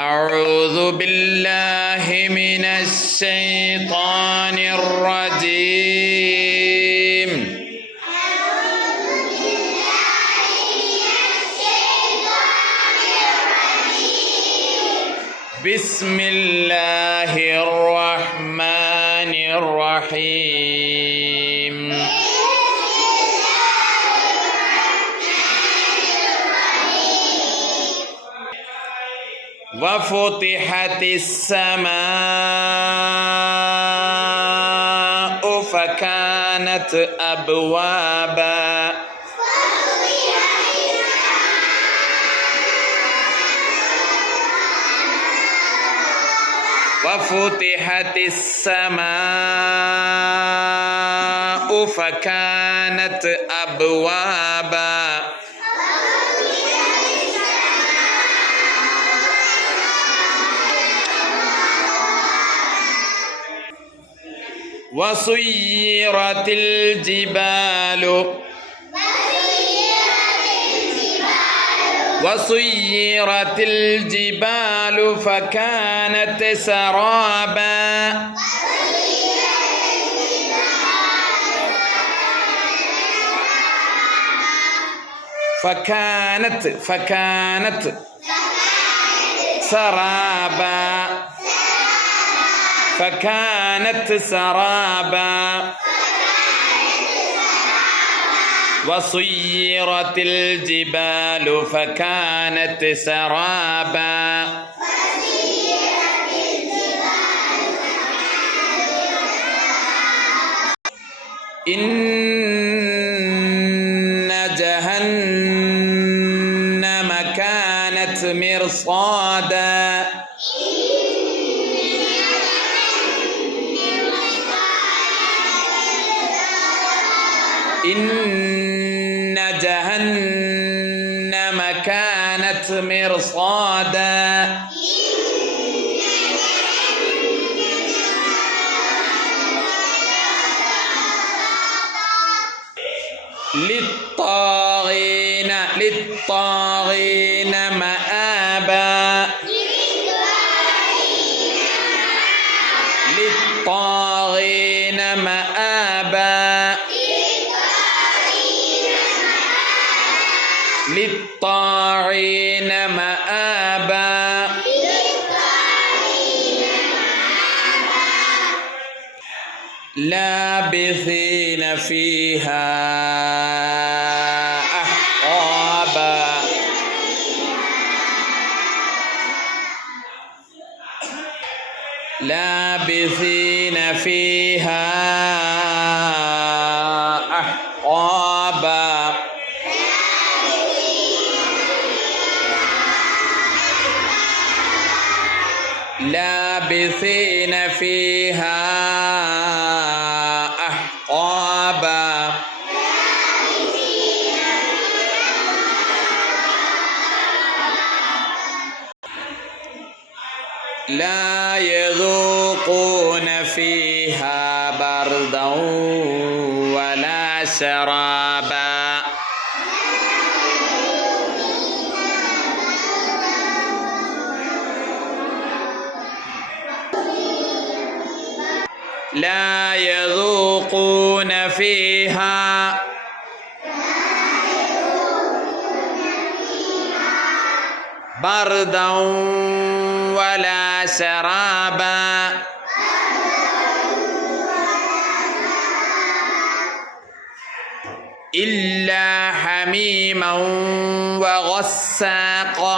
أعوذ بالله من الشيطان الرجيم بسم الله الرحمن الرحيم وفتحت السماء فكانت أبوابا وفتحت السماء فكانت أبوابا وسيرت الجبال فكانت سرابا فكانت سرابا وسيرت الجبال فكانت سرابا إن جهنم كانت مرصادا إن جهنم كانت مرصادا للطاغين مآبا للطاغين مآبا لابثين فيها أحقابا لابثين فيها أحقابا لابثين فيها أحقابا لا يذوقون فيها بردا ولا شرابا لا يذوقون فيها بردا ولا شرابا إلا حميما وغساقا